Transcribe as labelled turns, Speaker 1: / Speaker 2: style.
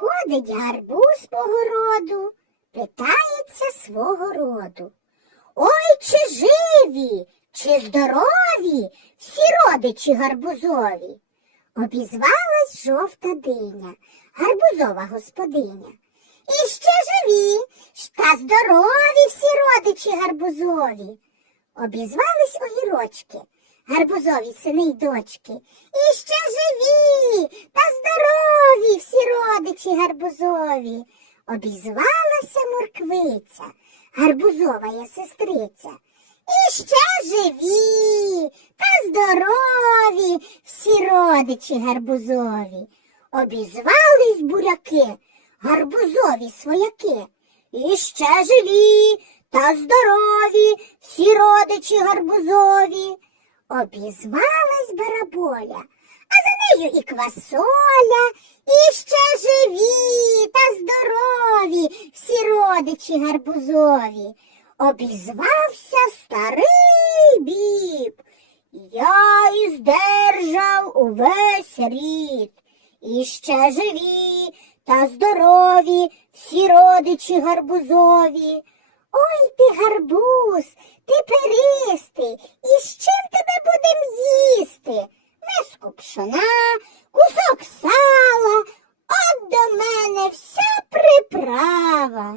Speaker 1: Ходить гарбуз по городу, питається свого роду. Ой, чи живі, чи здорові всі родичі гарбузові? Обізвалась жовта диня, гарбузова господиня. І ще живі, та здорові всі родичі гарбузові. Обізвались огірочки, гарбузові сини й дочки. І ще живі родичі гарбузові. Обізвалася морквиця, гарбузова я сестриця. І ще живі та здорові всі родичі гарбузові. Обізвались буряки, гарбузові свояки. І ще живі та здорові всі родичі гарбузові. Обізвалась бараболя, а за нею і квасоля, родичі гарбузові, обізвався старий біб. Я і здержав увесь рід. І ще живі та здорові всі родичі гарбузові. Ой ти гарбуз, ти перистий, і з чим тебе будем їсти? Миску пшона, кусок сала, от до мене вся приправа.